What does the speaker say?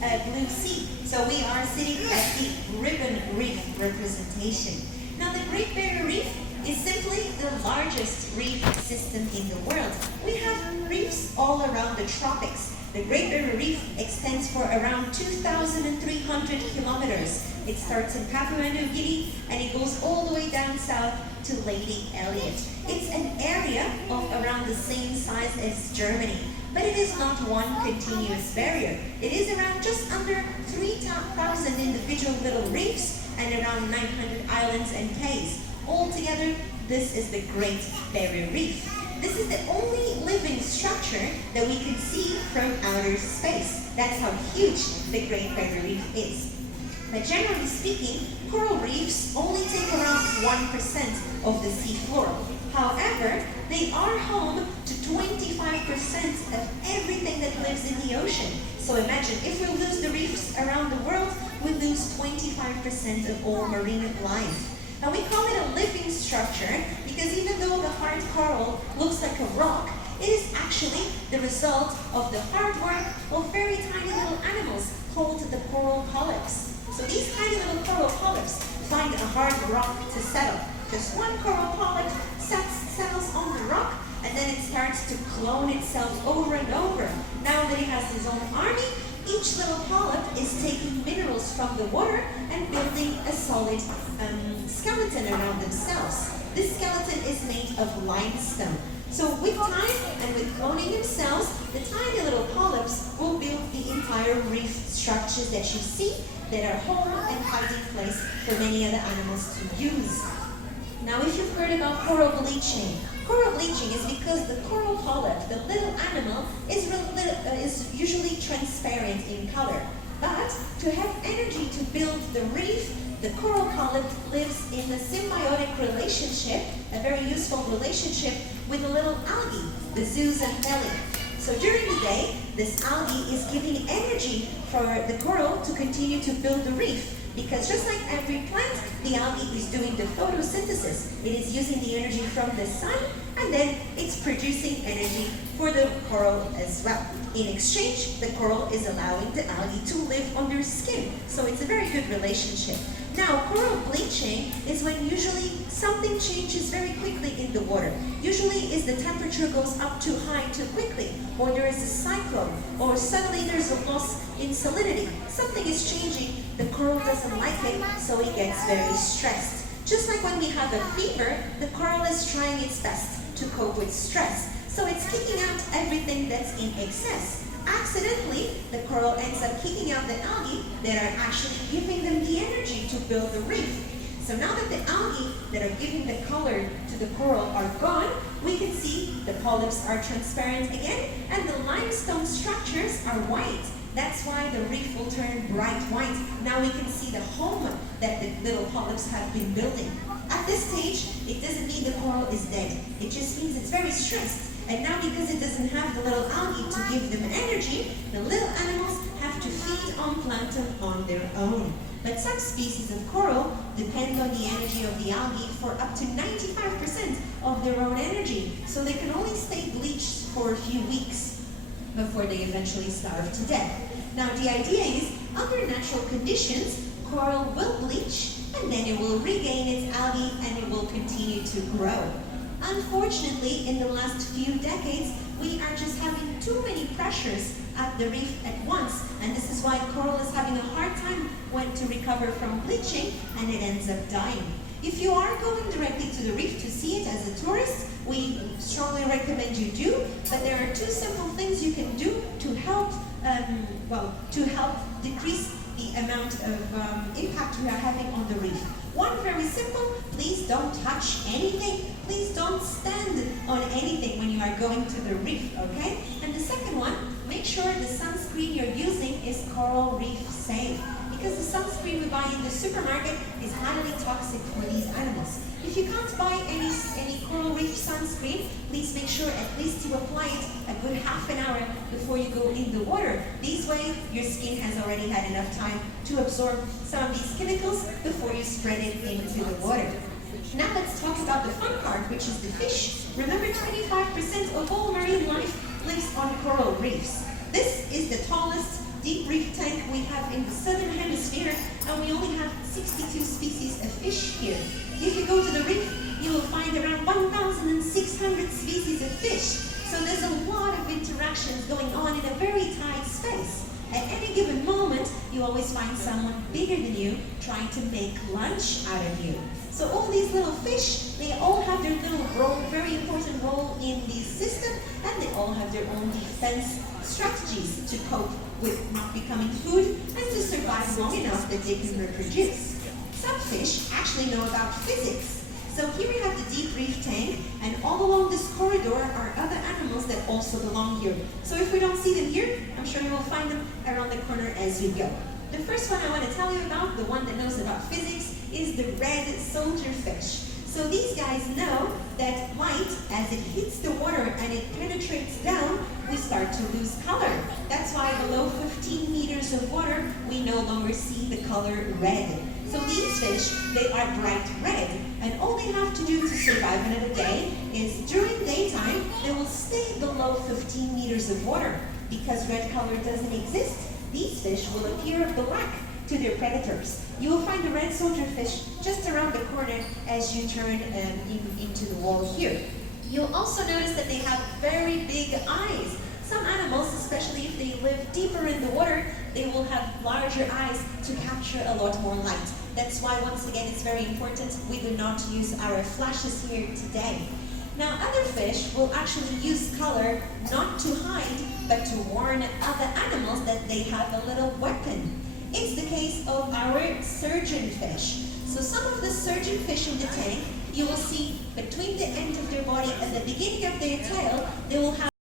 blue sea. So we are sitting at the ribbon reef representation. Now the Great Barrier Reef is simply the largest reef system in the world. We have reefs all around the tropics. The Great Barrier Reef extends for around 2,300 kilometers. It starts in Papua New Guinea and it goes all the way down south to Lady Elliot. It's an area of around the same size as Germany, but it is not one continuous barrier. It is around just under 3,000 individual little reefs and around 900 islands and cays. Altogether, this is the Great Barrier Reef. This is the only living structure that we can see from outer space. That's how huge the Great Barrier Reef is. But generally speaking, coral reefs only take around 1% of the sea floor. However, they are home to 25% of everything that lives in the ocean. So imagine, if we lose the reefs around the world, we lose 25% of all marine life. Now we call it a living structure because even though the hard coral looks like a rock, it is actually the result of the hard work of very tiny little animals called the coral polyps. So these tiny little coral polyps find a hard rock to settle. Just one coral polyp settles on the rock and then it starts to clone itself over and over. Now that it has its own army, each little polyp is taking minerals from the water and building a solid skeleton around themselves. This skeleton is made of limestone. So with time and with cloning themselves, the tiny little polyps will build the entire reef structures that you see that are home and hiding place for many other animals to use. Now if you've heard about coral bleaching is because the coral polyp, the little animal, is usually transparent in color. But to have energy to build the reef, the coral polyp lives in a symbiotic relationship, a very useful relationship with the little algae, the zooxanthellae. So during the day, this algae is giving energy for the coral to continue to build the reef. Because just like every plant, the algae is doing the photosynthesis. It is using the energy from the sun, and then it's producing energy for the coral as well. In exchange, the coral is allowing the algae to live under skin. So it's a very good relationship. Now, coral bleaching is when usually something changes very quickly in the water. Usually is the temperature goes up too high too quickly, or there is a cyclone, or suddenly there's a loss in salinity. Something is changing, the coral doesn't like it, so it gets very stressed. Just like when we have a fever, the coral is trying its best to cope with stress. So it's kicking out everything that's in excess. Accidentally, the coral ends up kicking out the algae that are actually giving them the energy to build the reef. So now that the algae that are giving the color to the coral are gone, we can see the polyps are transparent again and the limestone structures are white. That's why the reef will turn bright white. Now we can see the home that the little polyps have been building. At this stage, it doesn't mean the coral is dead. It just means it's very stressed. And now because it doesn't have the little algae to give them energy, the little animals have to feed on plankton on their own. But some species of coral depend on the energy of the algae for up to 95% of their own energy. So they can only stay bleached for a few weeks before they eventually starve to death. Now the idea is, under natural conditions, coral will bleach and then it will regain its algae and it will continue to grow. Unfortunately, in the last few decades, we are just having too many pressures at the reef at once, and this is why coral is having a hard time when to recover from bleaching and it ends up dying. If you are going directly to the reef to see it as a tourist, we strongly recommend you do, but there are two simple things you can do to help decrease the amount of impact we are having on the reef. One, very simple, please don't touch anything. Please don't stand on anything when you are going to the reef, okay? And the second one, make sure the sunscreen you're using is coral reef safe, because the sunscreen we buy in the supermarket is highly toxic for these animals. If you can't buy any coral reef sunscreen, please make sure at least you apply it a good half an hour before you go in the water. This way, your skin has already had enough time to absorb some of these chemicals before you spread it into the water. Now let's talk about the fun part, which is the fish. Remember, 25% of all marine life lives on coral reefs. This is the tallest deep reef tank we have in the southern hemisphere, and we only have 62 species of fish here. If you go to the reef, you will find around 1,600 species of fish. So there's a lot of interactions going on in a very tight space. At any given moment, you always find someone bigger than you trying to make lunch out of you. So all these little fish, they all have their little role, very important role in the system, and they all have their own defense strategies to cope with not becoming food and to survive long enough that they can reproduce. Some fish actually know about physics. So here we have the deep reef tank, and all along this corridor are other animals that also belong here. So if we don't see them here, I'm sure you will find them around the corner as you go. The first one I want to tell you about, the one that knows about physics, is the red soldier fish. So these guys know that light, as it hits the water and it penetrates down, we start to lose color. That's why below 15 meters of water, we no longer see the color red. So these fish, they are bright red, and all they have to do to survive another day is during daytime, they will stay below 15 meters of water. Because red color doesn't exist, these fish will appear black to their predators. You will find the red soldier fish just around the corner as you turn into the wall here. You'll also notice that they have very big eyes. Some animals, especially if they live deeper in the water, they will have larger eyes to capture a lot more light. That's why, once again, it's very important we do not use our flashes here today. Now, other fish will actually use color not to hide, but to warn other animals that they have a little weapon. It's the case of our surgeonfish. So some of the surgeonfish in the tank, you will see between the end of their body and the beginning of their tail, they will have